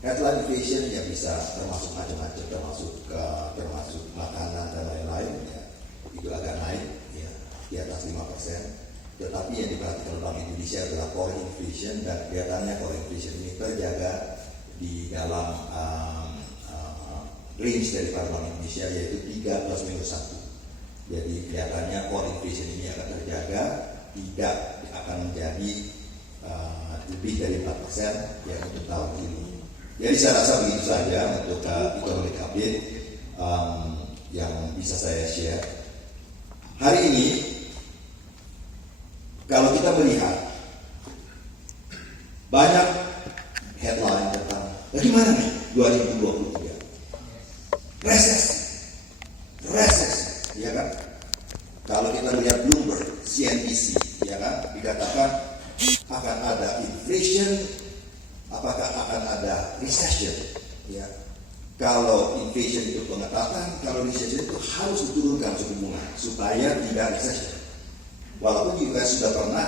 Headline inflation ya bisa termasuk macam-macam, termasuk makanan dan lain-lain, ya, itu agak naik, ya, di atas 5%. Tetapi yang diperhatikan Bank Indonesia adalah core inflation, dan kelihatannya core inflation ini terjaga di dalam range dari Bank Indonesia, yaitu 3 ± 1. Jadi kelihatannya core inflation ini akan terjaga, tidak akan menjadi lebih dari 4% ya untuk tahun ini. Jadi saya rasa begitu saja untuk economic update yang bisa saya share. Hari ini, kalau kita melihat banyak headline tentang bagaimana nih 2023, resesi, ya kan? Kalau kita lihat Bloomberg, CNBC, ya kan, dikatakan akan ada inflation, apakah akan ada recession, ya. Kalau inflation itu pengetatan, kalau recession itu harus diturunkan suku bunga supaya tidak recession. Walaupun juga sudah pernah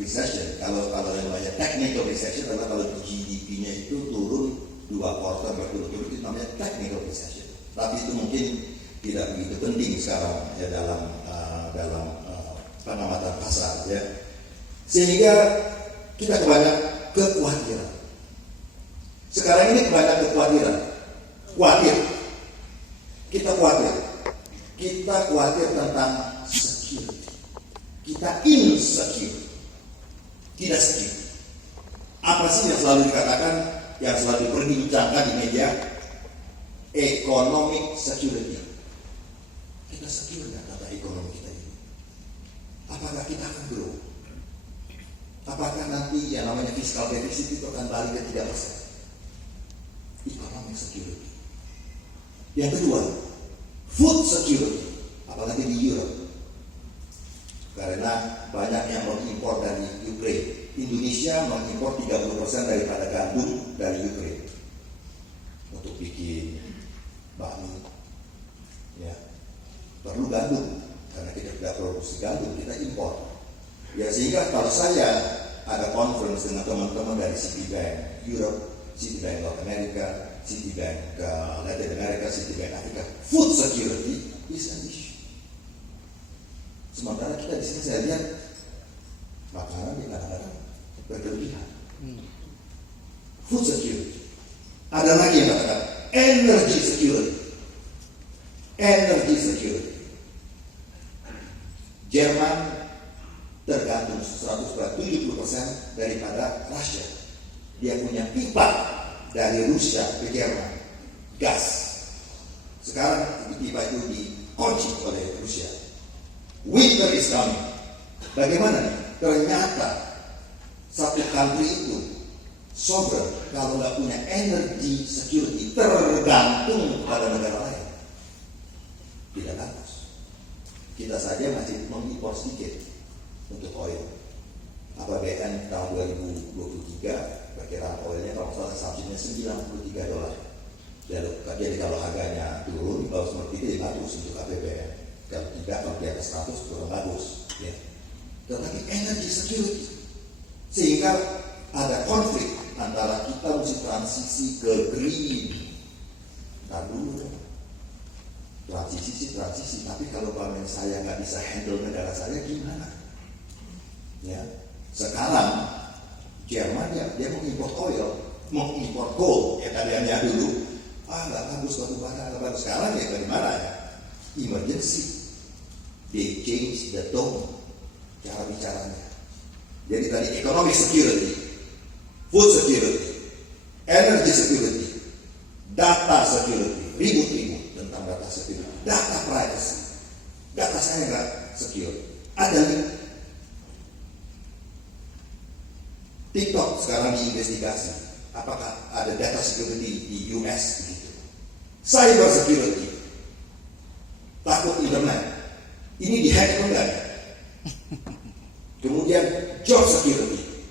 recession, kalau yang namanya technical recession adalah kalau GDP-nya itu turun 2 kuartal berturut-turut, itu namanya technical recession. Tapi itu mungkin tidak begitu penting sekarang ya dalam pengamatan pasar, ya. Sehingga kita kebanyak kekhawatiran. Sekarang ini kebanyak kekhawatiran. Kita khawatir tentang security. Kita insecure. Tidak secure. Apa sih yang selalu dikatakan, yang selalu diperbincangkan di media? Economic security. Kita secure nggak kata ekonomi kita ini? Apakah kita akan grow? Apakah nanti yang namanya fiscal deficit itu akan balik ke 3%? Economic security. Yang kedua, food security, apalagi di Europe. Karena banyak yang mengimpor dari Ukraine. Indonesia mengimpor 30% daripada gandum dari Ukraine untuk bikin bakmi. Ya, perlu gandum karena kita tidak produksi gandum, kita impor. Ya, sehingga kalau saya ada conference dengan teman-teman dari Citibank Europe, Citibank North America, Citibank Latin America, Citibank Afrika, food security is an issue. Sementara kita di sini saya lihat makanan di kadang-kadang berlebihan. Food security. Ada lagi yang katakan energy security. Energy security. Jerman tergantung 170% daripada Rusia. Dia punya pipa dari Rusia ke Jerman, gas. Sekarang pipa itu dikunci oleh Rusia. Winter is coming. Bagaimana nih? Ternyata satu country itu sovereign kalau nggak punya energy security, tergantung pada negara lain. Tidak bagus. Kita saja masih mengimpor sedikit untuk oil. APBN tahun 2023 perkiraan oilnya kalau salah satunya $93. Jadi kalau harganya turun, kalau seperti itu ya bagus untuk APBN. Kalau tidak, kalau di atas 100 kurang bagus, ya. Tetapi energy security, sehingga ada konflik antara kita mesti transisi ke green. Ntar dulu dong. Transisi, tapi kalau paling saya nggak bisa handle negara saya gimana? Ya, sekarang Jerman ya dia mengimpor oil, mengimpor gold ya tadinya dulu nggak bagus batu bara, nggak bagus. Sekarang ya bagaimana ya? Emergency. They change the tone, cara bicaranya. Jadi tadi economic security, food security, energy security, data security, ribut-ribut tentang data security, data privacy. Data saya nggak secure. Ada nih. TikTok sekarang diinvestigasi. Apakah ada data security di US begitu? Cyber security, takut internet. Ini dihack atau enggak? Kemudian job security.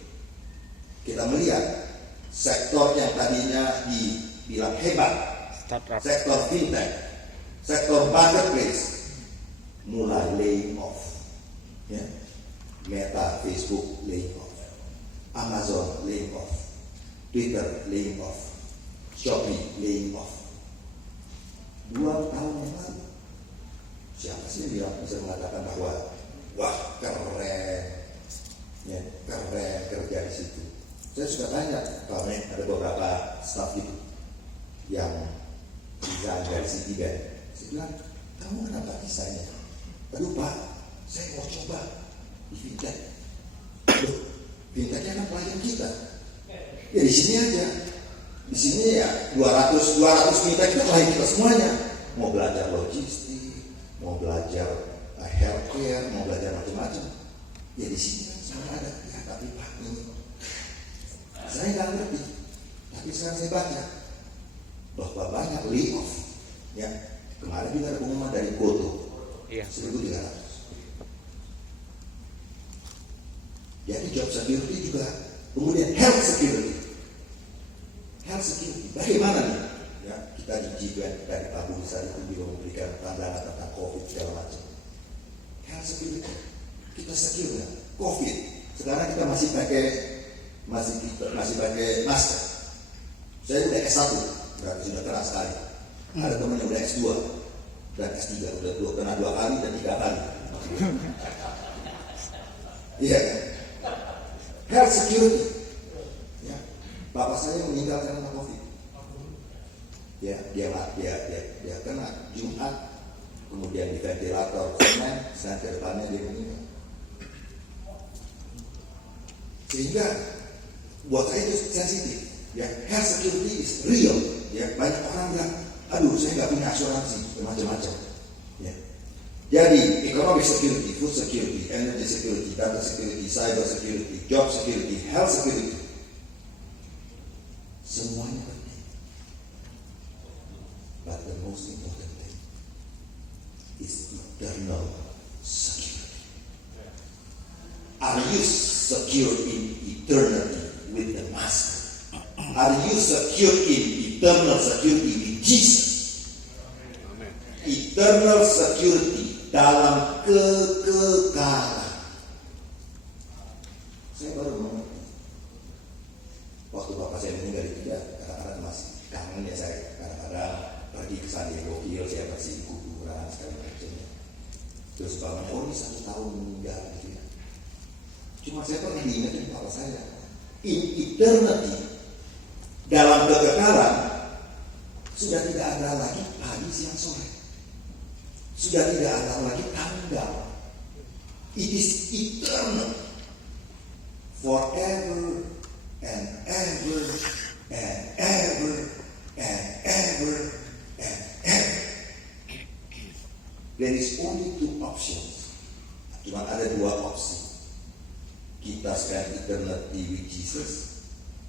Kita melihat sektor yang tadinya dibilang hebat, startup, sektor fintech, sektor marketplace, mulai laying off. Ya. Meta, Facebook laying off, Amazon laying off, Twitter laying off. Shopee laying off 2 tahun yang lalu. Siapa sih yang bisa mengatakan bahwa wah keren, ya, keren kerja di situ. Saya suka tanya, kalau ada beberapa staff itu yang desain dari Citibank, saya bilang, kamu kenapa desainnya? Aduh Pak, saya mau coba di fintech. Loh, fintechnya kan klien kita. Ya di sini aja. Di sini ya 200 fintech itu klien kita semuanya. Mau belajar logistik, mau belajar healthcare, mau belajar macam-macam. Ya di sini kan semua ada. Ya tapi Pak ini, saya nggak ngerti. Tapi sekarang saya baca bahwa banyak layoff. Ya kemarin juga ada pengumuman dari Goto, 1.300. Jadi job security juga, kemudian health security. Health security, bagaimana nih? Ya, kita di G20 dari Pak Budi saat itu juga memberikan pandangan tentang COVID segala macam. Health security, kita secure ya. COVID, sekarang kita masih pakai masker. Saya udah S1, berarti sudah keras sekali. Ada teman yang udah S2 dan S3, udah kena 2 kali dan 3 kali. Iya kan? Health security. Ya. Bapak saya meninggal karena COVID. Ya, dia kena Jumat, kemudian di ventilator Senin, dan ke depannya dia meninggal. Sehingga buat saya itu sensitif. Ya, health security is real. Ya, banyak orang bilang, aduh saya nggak punya asuransi, macam-macam. Ya. Jadi, economic security, food security, energy security, data security, cyber security, job security, health security, semuanya penting. But the most important thing is eternal security. Are you secure in eternity with the Master? Are you secure in eternal security with Jesus? Eternal security dalam kekekalan. Saya baru mengerti. Waktu bapak saya meninggal itu ya, kadang-kadang masih kangen ya saya. Kadang-kadang pergi ke San Diego, saya masih di kuburan segala macamnya. Terus bangun, oh ini 1 tahun meninggal gitu ya. Cuma saya pernah diingatkan bapak saya, in eternity, dalam kekekalan, sudah tidak ada lagi pagi siang sore. Sudah tidak ada lagi tanggal. It is eternal. Forever and ever and ever and ever and ever. There is only 2 options. Cuma ada 2 opsi. Kita spend eternity with Jesus,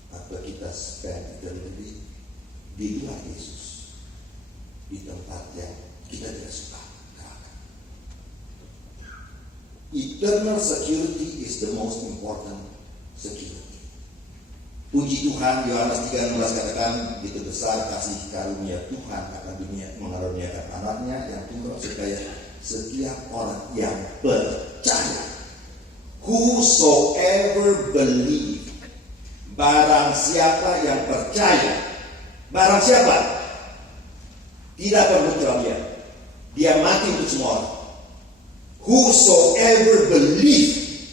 atau kita spend eternity di luar Yesus, di tempat yang kita tidak suka. Eternal security is the most important security. Puji Tuhan, Yohanes 3:16 katakan, begitu besar kasih karunia Tuhan akan dunia, mengaruniakan anaknya yang tunggal supaya setiap orang yang percaya, whosoever believe, barang siapa yang percaya, barang siapa, tidak perlu dia, dia mati untuk semua orang. Whosoever believe,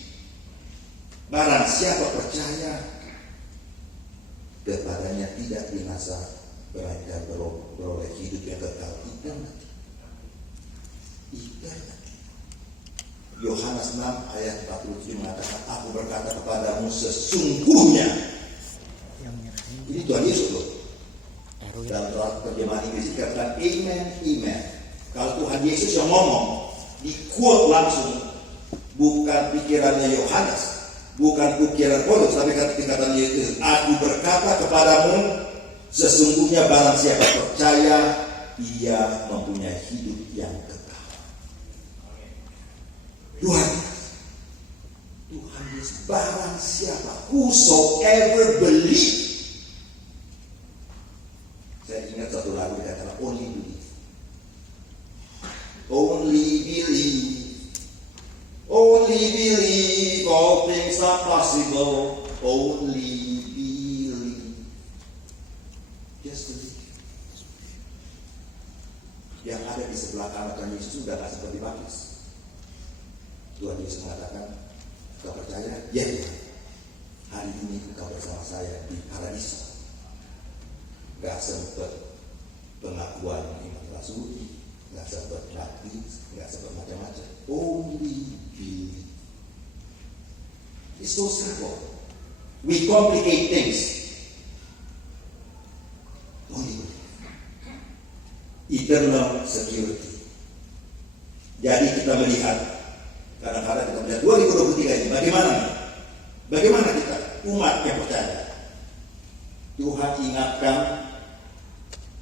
barang siapa percaya, kepadanya tidak binasa, melainkan beroleh hidup yang kekal eternity. Yohanes 6 ayat 47 mengatakan, aku berkata kepadamu sesungguhnya. Ini Tuhan Yesus loh. Dalam terjemahan Inggris dikatakan amen, amen. Kalau Tuhan Yesus yang ngomong, di quote langsung, bukan pikirannya Yohanes, bukan pikiran Paulus, tapi kata Yesus, aku berkata kepadamu sesungguhnya barang siapa percaya, ia mempunyai hidup yang kekal. Tuhan Yesus, barang siapa, whosoever believe. Saya ingat satu lagu dikatakan only believe. Only believe, only believe, all things are possible, only believe. Just believe. Yang ada di sebelah kanan Tuhan Yesus sudah tidak seperti baptis. Tuhan Yesus mengatakan, kau percaya? Ya Tuhan, hari ini kau bersama saya di paradiso. Gak sempat pengakuan iman rasuli, gak sempat baptis, gak sempat macam-macam. Only believe. It's so simple. We complicate things. Only believe. Eternal security. Jadi kita melihat, kadang-kadang kita melihat 2023 ini bagaimana? Bagaimana kita umat yang percaya? Tuhan ingatkan,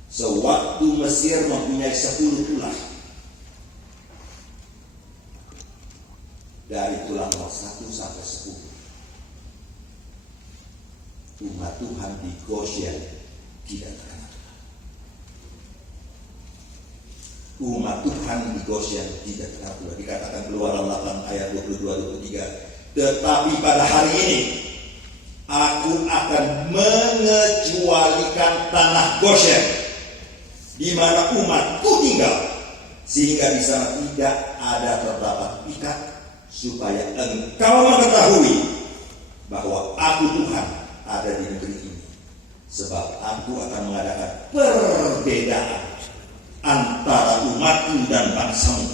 sewaktu Mesir mempunyai 10 tulah, dari tulah nomor 1 sampai 10, umat Tuhan di Goshen tidak terkena. Umat Tuhan di Goshen tidak terkena. Dikatakan Keluaran 8 ayat 22-23. Tetapi pada hari ini aku akan mengecualikan tanah Goshen di mana umatku tinggal, sehingga di sana tidak ada terdapat ikat, supaya engkau mengetahui bahwa aku Tuhan ada di negeri ini. Sebab aku akan mengadakan perbedaan antara umatku dan bangsamu.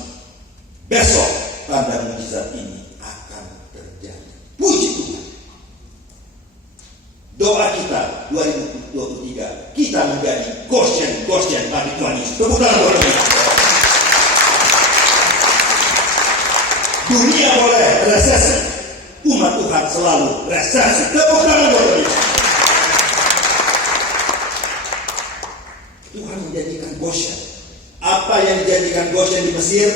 Besok tanda mujizat ini akan terjadi. Puji Tuhan. Doa kita 2023, kita menjadi Goshen bagi Tuhan Yesus. Tepuk tangan buat kami. Dunia boleh resesi, umat Tuhan selalu resesi. Tepuk tangan buat kami. Tuhan menjadikan Goshen. Apa yang dijadikan Goshen di Mesir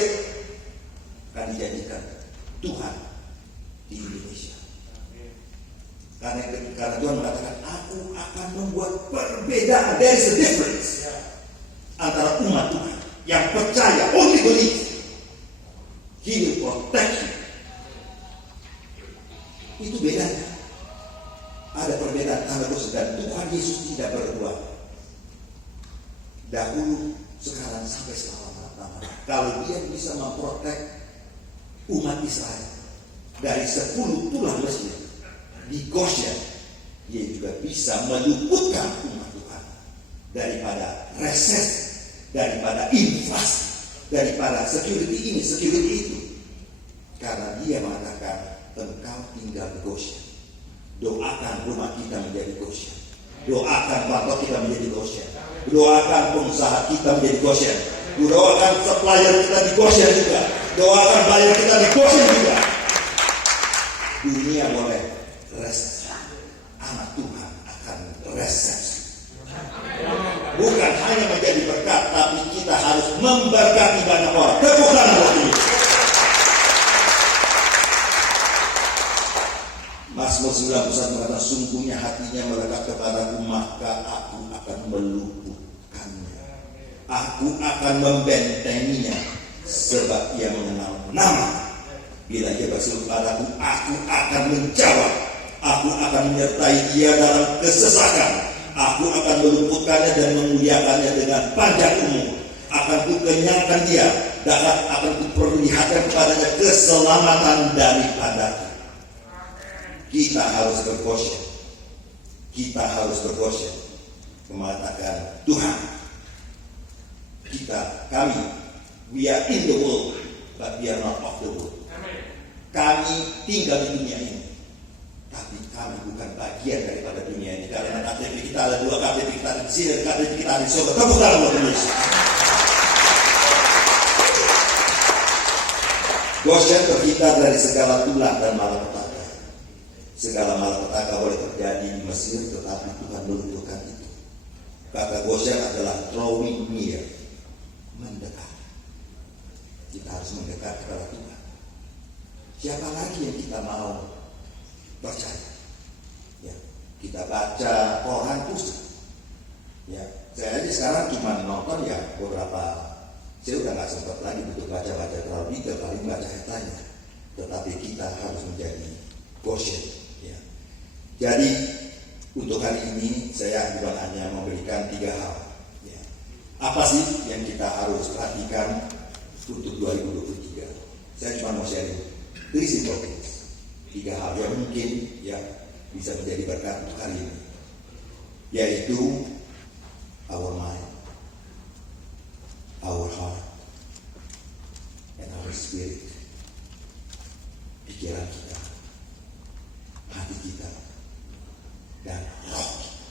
akan dijadikan Tuhan di Indonesia. Karena Tuhan mengatakan, aku akan membuat perbedaan. There is a difference antara umat Tuhan yang percaya, only believe. He will protect you. Itu bedanya. Ada perbedaan antara Goshen dan Tuhan Yesus tidak berbuat dahulu, sekarang sampai selama-lamanya. Kalau dia bisa memprotek umat Israel dari 10 tulah Mesir di Goshen, dia juga bisa meluputkan umat Tuhan daripada reses, daripada inflasi, daripada security ini, security itu. Karena dia mengatakan, engkau tinggal di Goshen. Doakan rumah kita menjadi Goshen. Doakan kantor kita menjadi Goshen. Doakan pengusaha kita menjadi Goshen. Doakan supplier kita di Goshen juga. Doakan buyer kita di Goshen juga. Dunia boleh resesi, anak Tuhan akan resesi. Bukan hanya menjadi berkat, tapi kita harus memberkati banyak orang. Tepuk tangan buat ini. Mazmur 91 mengatakan, sungguhnya hatinya melekat kepadaku, maka aku akan meluputkannya. Aku akan membentenginya, sebab ia mengenal nama. Bila ia berseru kepadaku, aku akan menjawab. Aku akan menyertai dia dalam kesesakan. Aku akan meluputkannya dan memuliakannya dengan panjang umur. Akan kukenyangkan dia, dan akan kuperlihatkan kepadanya keselamatan daripada. Kita harus bergosyen. Kita harus bergosyen. Mengatakan, Tuhan, kami, we are in the world, but we are not of the world. Kami tinggal di dunia ini, tapi kami bukan bagian daripada dunia ini. Karena KTP kita ada 2 KTP, kita ada di sini, dan KTP kita ada di surga. Tepuk tangan buat Indonesia. Goshen terhindar dari segala tulah dan malapetaka. Segala malapetaka boleh terjadi di Mesir, tetapi Tuhan meluputkan itu. Kata Goshen adalah drawing near, mendekat. Kita harus mendekat kepada Tuhan. Siapa lagi yang kita mau percaya? Ya, kita baca Quran pusing. Ya, saya aja sekarang cuma nonton ya beberapa. Saya udah nggak sempat lagi untuk baca-baca terlalu detail, paling baca headline-nya. Tetapi kita harus menjadi Goshen. Ya. Jadi untuk hari ini saya bukan hanya memberikan 3 hal. Ya. Apa sih yang kita harus perhatikan untuk 2023? Saya cuma mau sharing 3 simple things. 3 hal yang mungkin ya bisa menjadi berkat untuk hari ini, yaitu our mind, our heart, and our spirit. Pikiran kita, hati kita, dan roh kita.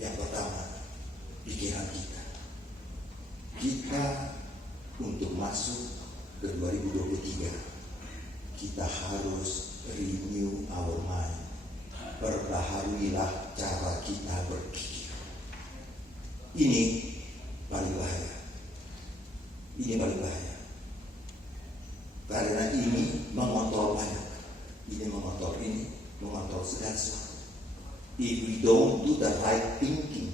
Yang pertama, pikiran kita. Kita untuk masuk ke 2023, kita harus renew our mind. Perbaharuilah cara kita berpikir. Ini paling bahaya. Ini paling bahaya. Karena ini mengontrol banyak. Ini mengontrol ini, mengontrol segala sesuatu. If we don't do the right thinking,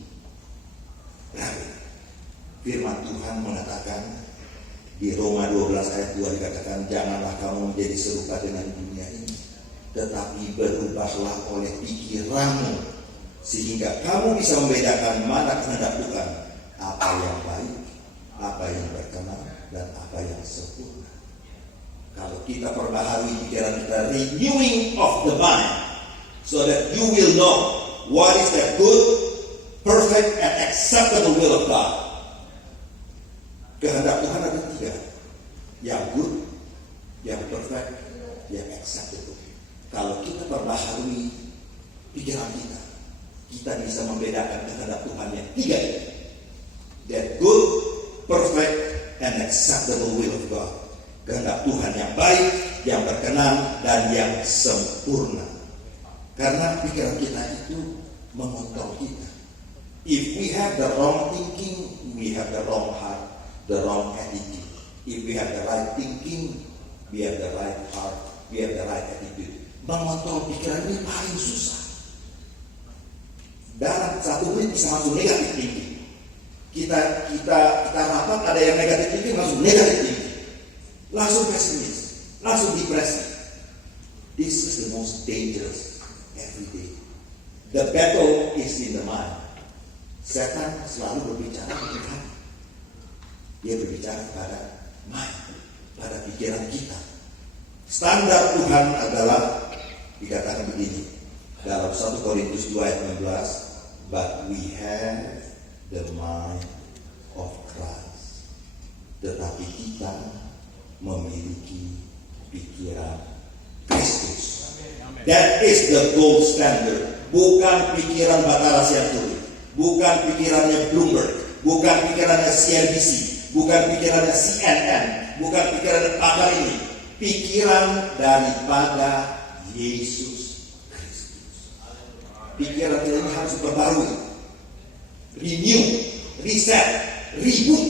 firman Tuhan mengatakan di Roma 12 ayat 2 dikatakan, janganlah kamu menjadi serupa dengan dunia ini, tetapi berubahlah oleh pikiranmu, sehingga kamu bisa membedakan mana kehendak Tuhan, apa yang baik, apa yang berkenan, dan apa yang sempurna. Kalau kita perbaharui pikiran kita, renewing of the mind, so that you will know what is the good, perfect, and acceptable will of God. Kehendak Tuhan ada 3, yang good, yang perfect, yang acceptable. Kalau kita perbaharui pikiran kita, kita bisa membedakan kehendak Tuhan yang 3, that good, perfect, and acceptable will of God. Kehendak Tuhan yang baik, yang berkenan, dan yang sempurna. Karena pikiran kita itu mengontrol kita. If we have the wrong thinking, we have the wrong heart, the wrong attitude. If we have the right thinking, we have the right heart, we have the right attitude. Mengontrol pikiran ini paling susah. Dalam 1 menit bisa masuk negatif thinking. Kita rapat, ada yang negatif thinking, langsung negatif thinking. Langsung pesimis, langsung depresi. This is the most dangerous every day. The battle is in the mind. Setan selalu berbicara ke hati. Dia berbicara pada mind, pada pikiran kita. Standar Tuhan adalah dikatakan begini dalam 1 Korintus 2 ayat 16, but we have the mind of Christ. Tetapi kita memiliki pikiran Kristus. That is the gold standard. Bukan pikiran Batara Sianturi, bukan pikirannya Bloomberg, bukan pikirannya CNBC, bukan pikirannya CNN, bukan pikirannya pakar ini. Pikiran daripada Yesus Kristus. Pikiran kita ini harus diperbarui, renew, reset, reboot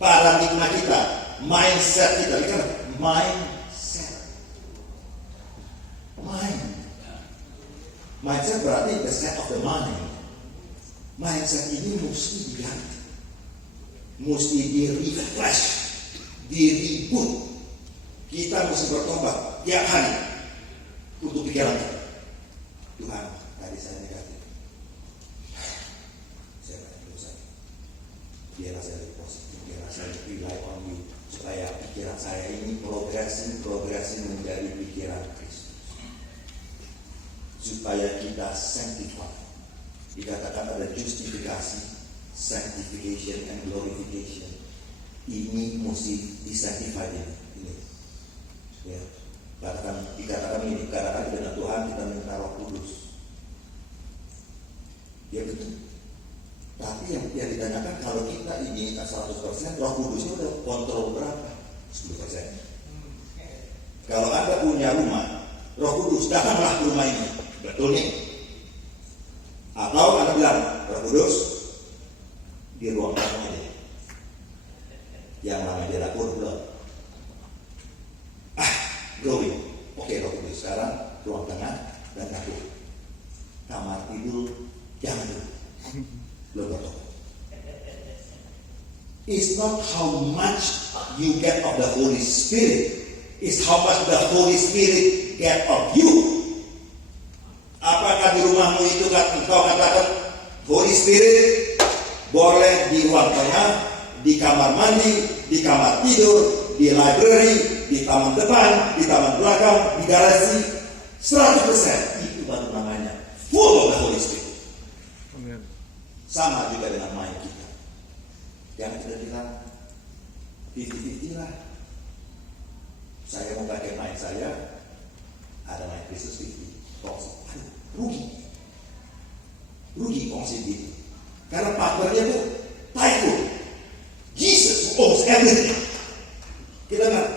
paradigma kita, mindset kita. Kan mindset berarti the set of the mind. Mindset ini mesti diganti, mesti di-refresh, di-reboot. Kita mesti bertobat tiap hari untuk pikiran kita. Tuhan, tadi saya negatif, saya banyak dosa, biarlah saya lebih positif, biarlah saya rely on you, supaya pikiran saya ini progresi menjadi pikiran Kristus, supaya kita sanctify. Dikatakan ada justifikasi, sanctification, and glorification. Ini mesti disanctify ini. Ya, dikatakan ini, dikatakan dengan Tuhan kita minta Roh Kudus. Ya betul. Tapi yang ditanyakan, kalau kita ini 100%, Roh Kudusnya udah kontrol berapa? 10%. Kalau Anda punya rumah, Roh Kudus datanglah ke rumah ini, betul nih? Atau Anda bilang, Roh Kudus di ruang tamu aja, yang namanya di dapur belum. Growing. Oke, Roh Kudus sekarang ruang tengah dan dapur. Kamar tidur jangan dulu. Belum betul. It's not how much you get of the Holy Spirit, it's how much the Holy Spirit get of you. Apakah di rumahmu itu kan engkau kata katakan Holy Spirit boleh di ruang tengah, di kamar mandi, di kamar tidur, di library, di taman depan, di taman belakang, di garasi. 100% itu baru namanya full of the Holy Spirit. Sama juga dengan mind kita. Jangan kita bilang 50-50 lah. Saya mau pakai mind saya, ada mind Kristus 50. Rugi kongsi itu. Karena partnernya tuh title. Jesus owns everything. Kita bilang,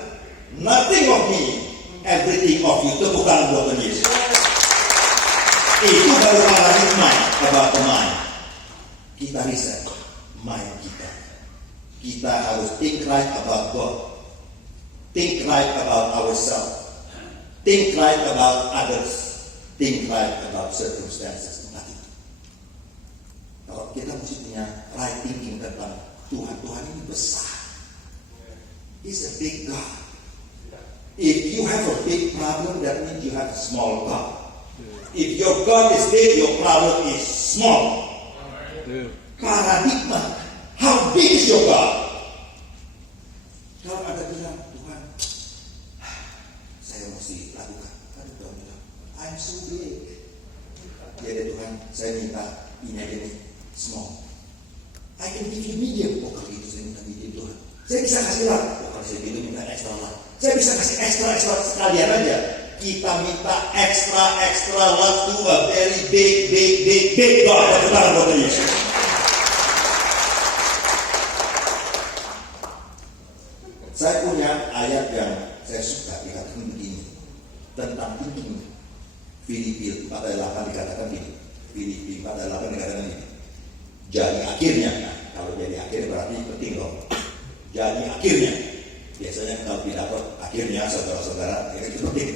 nothing of me, everything of you. Tepuk tangan buat Yesus. Itu baru paradigma about the mind. Kita riset mind kita. Kita harus think right about God. Think right about ourselves. Think right about others. Think right about circumstances. Kalau kita mesti punya right thinking tentang Tuhan. Tuhan ini besar. He's a big God. If you have a big problem, that means you have a small God. If your God is big, your problem is small. Paradigma. How big is your God? Kalau ada bilang, Tuhan, saya mesti lakukan. Ada Tuhan bilang, I'm so big. Jadi Tuhan, saya minta ini aja nih, small. I can give you medium. Oh kalau itu saya minta medium Tuhan. Saya bisa kasih lah. Oh kalau saya gitu minta extra lah. Saya bisa kasih extra sekalian aja. Kita minta extra lot to a very big God. Katakan buat Yesus. Saya punya ayat yang saya suka dikatakan begini tentang thinking. Filipi 4:8 dikatakan begini. Filipi 4:8 dikatakan begini. Jadi akhirnya, kalau jadi akhirnya berarti penting loh. Jadi akhirnya, biasanya kalau tidak akhirnya saudara-saudara itu penting.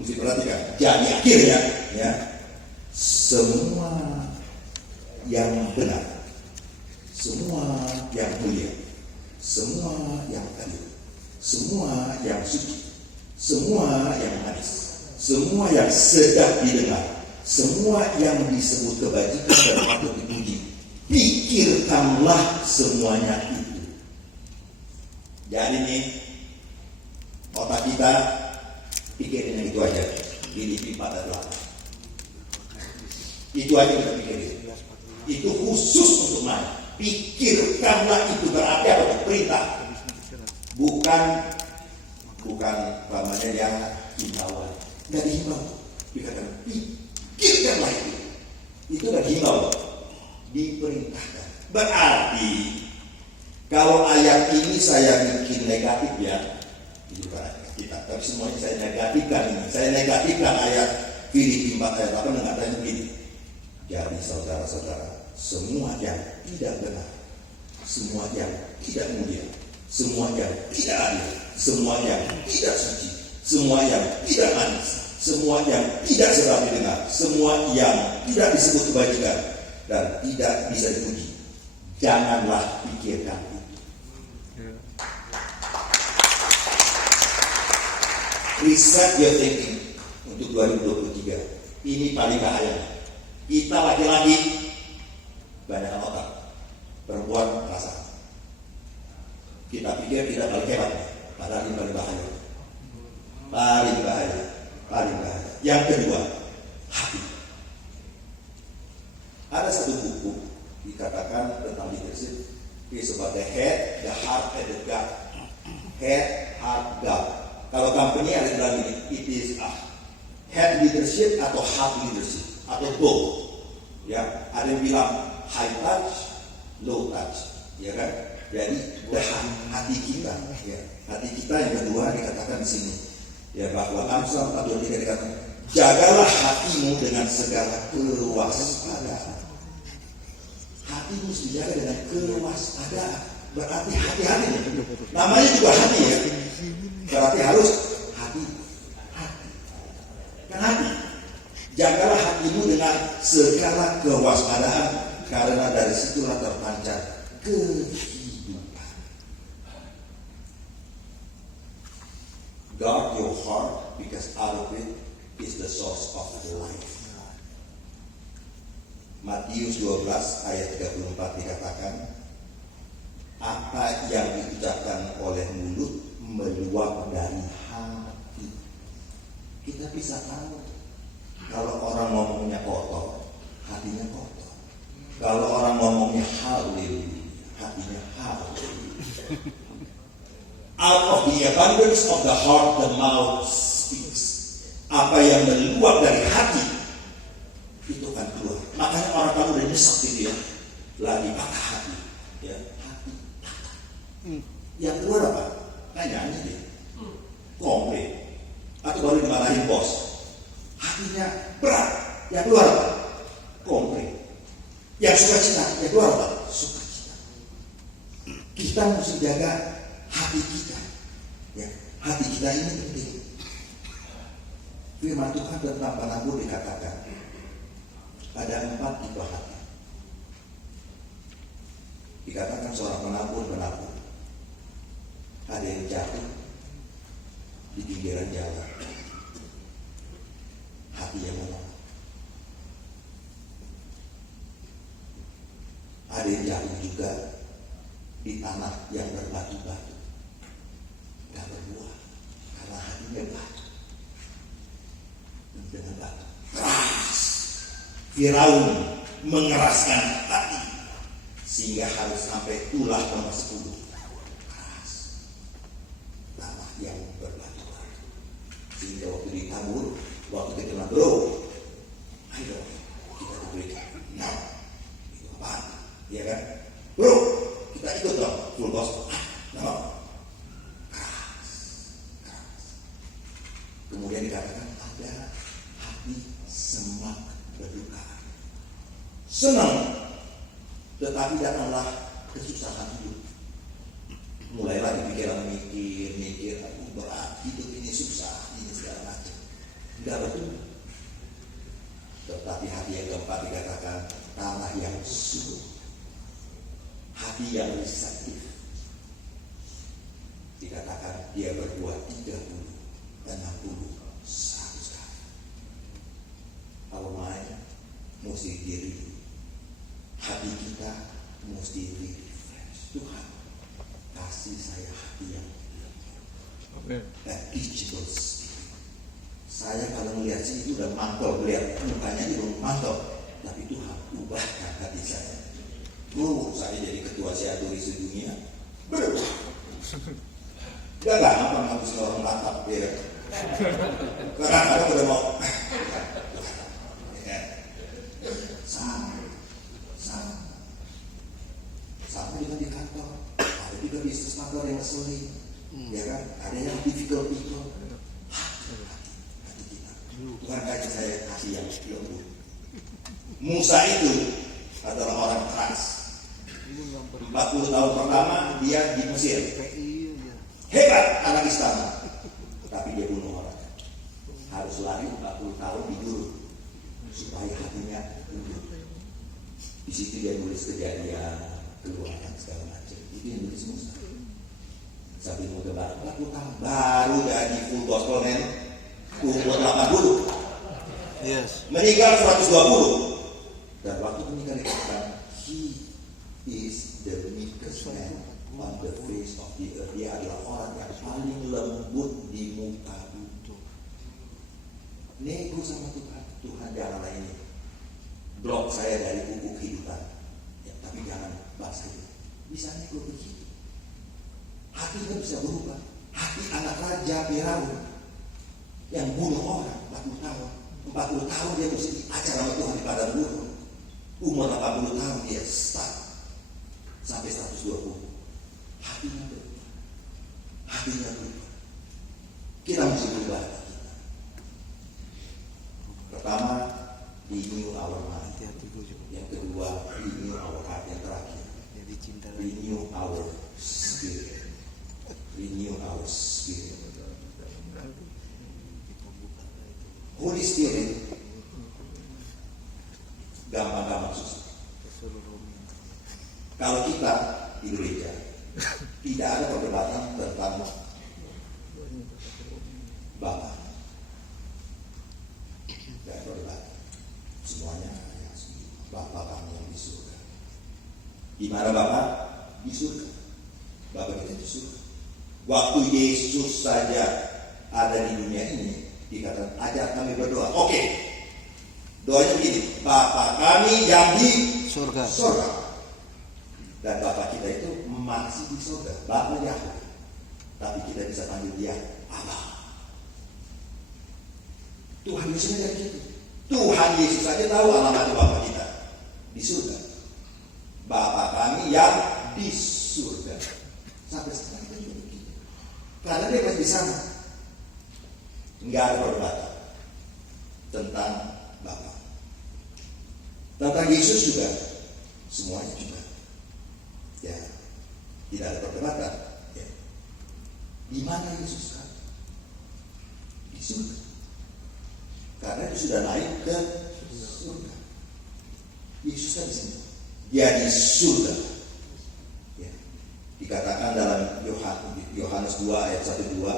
Mesti perhatikan. Jadi akhirnya, ya semua yang benar, semua yang mulia, semua yang adil, semua yang suci, semua yang manis, semua yang sedap didengar, semua yang disebut kebajikan dan patut dipuji, pikirkanlah semuanya itu. Jadi nih, otak kita pikirin yang itu aja. Filipi 4:8. Itu aja kita pikirin. Itu khusus untuk mana? Pikirkanlah itu berarti apa? Perintah. Bukan namanya yang himbauan. Nggak dihimbau. Dikatakan pikirkanlah itu. Itu nggak himbau. Diperintahkan. Berarti kalau ayat ini saya bikin negatif ya, itu bukan ayat kita. Tapi semuanya saya negatifkan ini. Saya negatifkan ayat Filipi 4:8 mengatakan begini. Jadi saudara-saudara, semua yang tidak benar, semua yang tidak mulia, semua yang tidak adil, semua yang tidak suci, semua yang tidak manis, semua yang tidak sedap didengar, semua yang tidak disebut kebajikan dan tidak bisa dipuji, janganlah pikirkan itu. Reset your thinking untuk 2023. Ini paling bahaya. Kita laki-laki banyak otak, perempuan perasaan. Kita pikir tidak paling hebat, padahal ini paling bahaya. Paling bahaya. Yang kedua, hati. Ada satu buku dikatakan tentang leadership, is about the head, the heart, and the gut. Head, heart, gut. Kalau company ada bilang ini, it is a head leadership atau heart leadership atau both. Ya, ada yang bilang high touch, low touch, ya kan? Jadi hati kita, ya, hati kita yang kedua dikatakan di sini, ya bahwa Amsal 4:23 dikatakan, jagalah hatimu dengan segala kewaspadaan. Hatimu mesti dijaga dengan kewaspadaan. Berarti hati-hati. Namanya juga hati ya. Berarti harus hati. Kan hati. Jagalah hatimu dengan segala kewaspadaan, karena dari situlah terpancar kehidupan. Guard your heart because out of it is the source of life. Matius 12 ayat 34 dikatakan, apa yang diucapkan oleh mulut meluap dari hati. Kita bisa tahu kalau orang ngomongnya kotor, hatinya kotor. Kalau orang ngomongnya haleluya, hatinya haleluya. Out of the abundance of the heart, the mouth speaks. Apa yang meluap dari hati itu akan keluar. Makanya orang kalau udah nyesek gitu ya, lagi patah hati, ya hati. Yang keluar apa? Nanya dia, komplain, atau baru dimarahin bos, hatinya berat. Yang keluar apa? Komplain. Yang sukacita, yang keluar apa? Sukacita. Kita mesti jaga hati kita, ya. Hati kita ini penting. Firman Tuhan tentang penabur dikatakan ada 4 tipe hati. Dikatakan seorang penabur. Ada yang jatuh di pinggiran jalan, hati yang menolak. Ada yang jatuh juga di tanah yang berbatu-batu, gak berbuah karena hatinya batu. Dengan batu keras, Firaun mengeraskan hati sehingga harus sampai tulah nomor 10. Keras, tanah yang berbatu-batu, sehingga waktu ditabur, waktu kita bilang bro, ayo kita berikan, nah itu apaan, ya kan, bro kita ikut dong full gospel, nah keras. Kemudian dikatakan ada hati semak berduka, senang tetapi datanglah kesusahan hidup. Mulailah pikiran mikir, aku berat, hidup ini susah, ini segala macam. Enggak betul. Tetapi hati yang keempat dikatakan tanah yang subur, hati yang reseptif. Dikatakan dia berbuah 30, 60, 100 kali. Kalau main mesti diri, hati kita mesti refresh. Tuhan kasih saya hati yang teachable spirit. Saya kalau melihat sini itu udah mantul, melihat mukanya itu udah mantul, tapi Tuhan ubahkan hati saya. Saya jadi ketua Seaduri sedunia, berubah. Gak gampang habis orang tatap, ya. Karena kadang udah mau sama juga di kantor, ada juga bisnis kantor yang ngeselin, ya kan? Ada yang difficult people. Hati kita. Tuhan kasih saya kasih yang lembut. Musa itu adalah orang keras. 40 tahun pertama dia di Mesir. Hebat anak istana, tapi dia bunuh orang. Harus lari 40 tahun di Jurut supaya hatinya lembut. Di situ dia nulis kejadian, keluaran segala macam. Itu yang nulis Musa. Sambil mau tebar 40 tahun baru jadi full gospel man, umur 80. Yes. Meninggal 120. Dan waktu meninggal dikatakan he is the meekest man on the face of the earth. Dia adalah orang yang paling lembut di muka bumi. Nego sama Tuhan. Tuhan janganlah ini blok saya dari buku kehidupan, ya, tapi jangan bahas itu. Bisa nego begitu. Hatinya bisa berubah. Hati anak raja Firaun yang bunuh orang 40 tahun. 40 tahun dia mesti diajar sama Tuhan di padang gurun. Umur 80 tahun dia start sampai 120. Hatinya berubah. Hatinya berubah. Kita mesti berubah. Pertama, renew our mind. Yang kedua, renew our heart. Yang terakhir, renew our spirit. Renew our spirit. Holy Spirit gampang-gampang susah. Kalau kita di gereja tidak ada perdebatan tentang Bapa, tidak ada perdebatan, semuanya ya, Bapa kami yang di surga. Di mana Bapa? Di surga. Bapa kita di surga. Waktu Yesus saja ada di dunia ini, dikatakan ajar kami berdoa. Oke. Doanya begini, Bapa kami yang di surga. Dan Bapa kita itu masih di surga. Bapa Yahweh. Tapi kita bisa panggil dia Allah. Tuhan Yesus saja gitu. Tuhan Yesus saja tahu alamat Bapa kita di surga. Bapa kami yang di surga. Sampai sekarang kita juga begitu. Karena dia masih di sana. Enggak ada perdebatan tentang Bapa. Tentang Yesus juga, semuanya juga. Ya, tidak ada perdebatan. Ya. Di mana Yesus kan? Di surga. Karena dia sudah naik ke surga. Yesus kan di sini. Dia di surga. Ya. Dikatakan dalam Yohanes 2 ayat 1-2,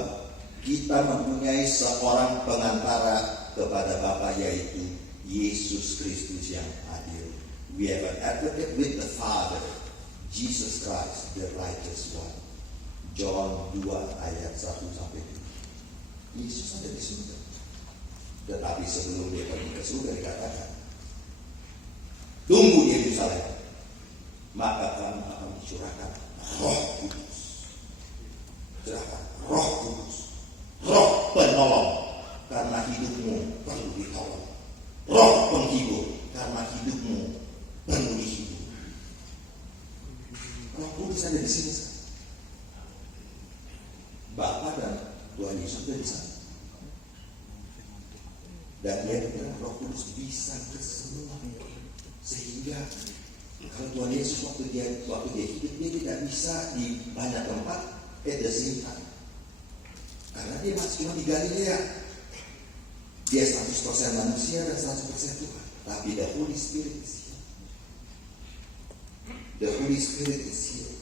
kita mempunyai seorang pengantara kepada Bapa, yaitu Yesus Kristus yang adil. We have an advocate with the Father, Jesus Christ, the righteous one. John 2 ayat 1-2. Yesus ada di surga. Tetapi sebelum dia pergi ke surga dikatakan, tunggu di Yerusalem, maka kamu akan dicurahkan Roh Kudus. Curahkan Roh Kudus, Roh penolong, karena hidupmu perlu ditolong. Roh penghibur, karena hidupmu perlu dihibur. Roh Kudus ada di sini. Bapa dan Tuhan Yesus ada di sana. Dan dia bilang Roh Kudus bisa ke semua. Sehingga kalau Tuhan Yesus waktu dia hidup, dia tidak bisa di banyak tempat at the same time. Karena dia masih cuma di Galilea. Dia 100% manusia dan 100% Tuhan. Tapi the Holy Spirit is here. The Holy Spirit is here.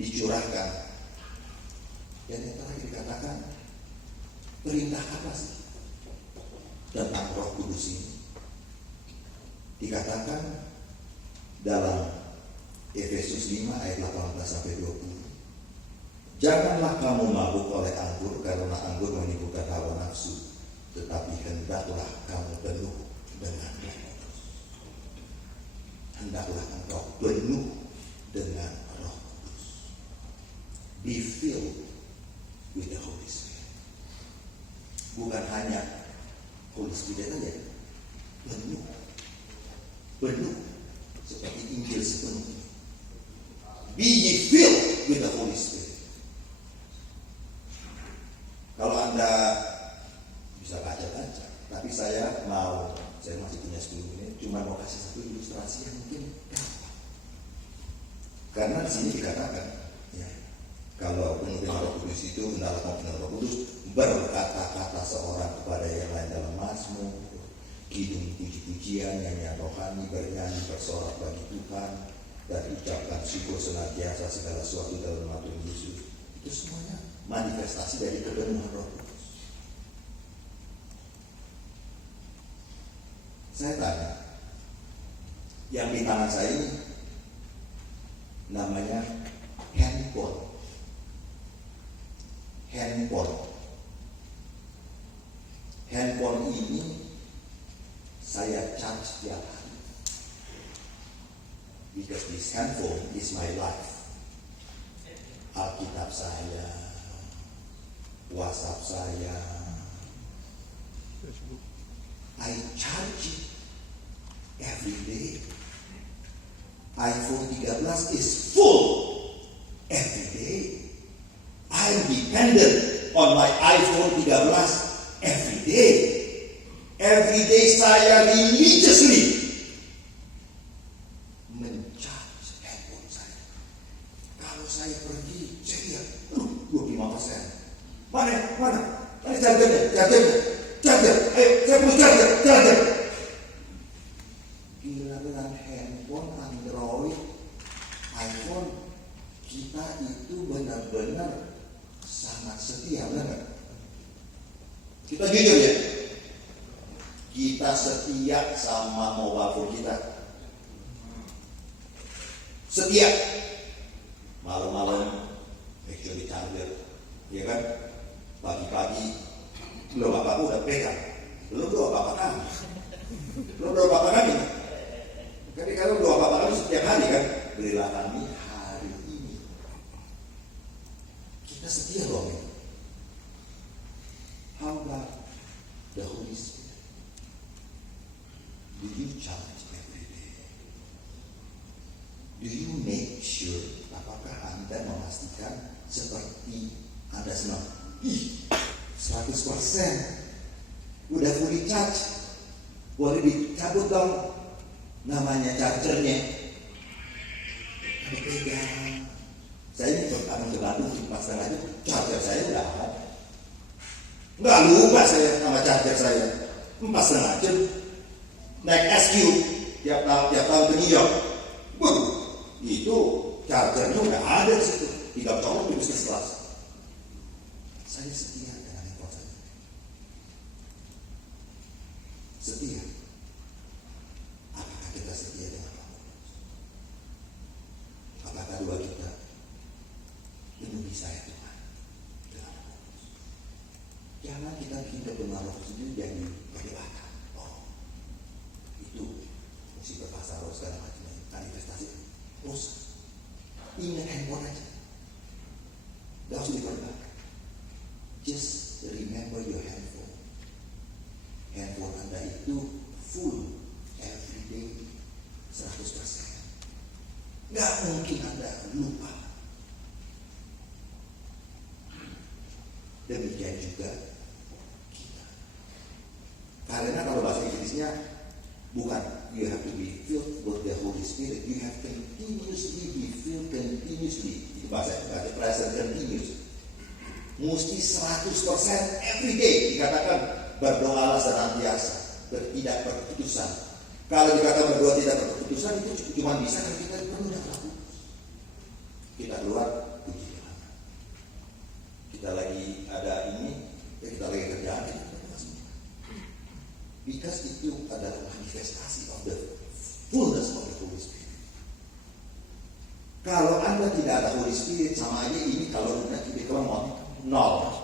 Dicurahkan. Dan yang terakhir dikatakan, perintah apa sih tentang Roh Kudus ini? Dikatakan dalam Efesus 5 ayat 18-20. Janganlah kamu mabuk oleh anggur, karena anggur menimbulkan hawa nafsu, tetapi hendaklah kamu penuh dengan Roh Kudus. Hendaklah engkau penuh dengan Roh Kudus. Be filled with the Holy Spirit. Bukan hanya Holy Spirit saja, penuh seperti Injil sepenuhnya. Be ye filled with the Holy Spirit. Kalau Anda bisa baca-baca, tapi saya masih punya 10 menit, cuma mau kasih satu ilustrasi yang mungkin gampang. Karena di sini dikatakan, ya, kalau penuh dengan Roh Kudus itu, hendaklah kamu penuh Roh Kudus, berkata-kata seorang kepada yang lain dalam mazmur, kidung puji-pujian, nyanyian rohani, bernyanyi bersorak bagi Tuhan, dan ucapkan syukur senantiasa segala sesuatu dalam nama Tuhan Yesus. Itu semuanya manifestasi dari kepenuhan Roh Kudus. Saya tanya, yang di tangan saya ini namanya handphone. Handphone ini saya charge setiap hari. Because this handphone is my life. Alkitab saya, WhatsApp saya, I charge it every day. iPhone 13 is full every day. I'm dependent on my iPhone 13 every day. Every day saya religiously mencharge handphone saya. Kalau saya pergi, saya lihat, 25%. Mana? Ini charger. Ayo, saya perlu charger. Gila dengan handphone, Android, iPhone, kita itu benar-benar sangat setia, benar nggak? Kita jujur ya. kita setia sama mobile phone kita. Setia. Malam-malam actually charger, ya kan? Pagi-pagi belum apa-apa udah pegang. Belum apa-apa kami. Belum apa-apa kami. Tapi kalau belum apa-apa kami setiap hari kan, berilah kami hari ini. Kita setia loh. How about the Holy Spirit? Do you charge every day? Do you make sure, apakah Anda memastikan seperti Anda senang? 100% udah fully charge, boleh dicabut dong namanya chargernya. Ada pegang. Saya ini akan ke Bandung pas setengah itu, charger saya udah ada. Nggak lupa saya sama charger saya. 4,5 jam naik SQ tiap tahun ke New York. Itu chargernya udah ada di situ. Tinggal colok di bisnis kelas. Saya setia dengan handphone saya. Setia. Apakah kita setia dengan Allah? Apakah dua kita penuhi saya Tuhan dengan Allah? Jangan kita bikin kebenaran roh sendiri jadi perdebatan. Oh, itu mesti berpasar roh segala macam manifestasi. Terus ingat handphone aja. Gak usah diperdebatkan. Just remember your handphone. Handphone Anda itu full every day 100%. Gak mungkin Anda lupa. Demikian juga kita. Karena kalau bahasa Inggrisnya bukan you have to be filled with the Holy Spirit, you have continuously be filled continuously. Itu bahasa present continuous. Mesti 100% every day dikatakan berdoalah senantiasa, tidak berkeputusan. Kalau dikatakan berdoa tidak berkeputusan itu cuma bisa kalau kita penuh dengan Roh Kudus. Kita keluar, puji Tuhan. Kita lagi ada ini, kita lagi kerjaan, kita berdoa semua. Because itu adalah manifestasi of the fullness of the Holy Spirit. Kalau Anda tidak ada Holy Spirit, sama aja ini kalau Anda tidak kelemot, nol.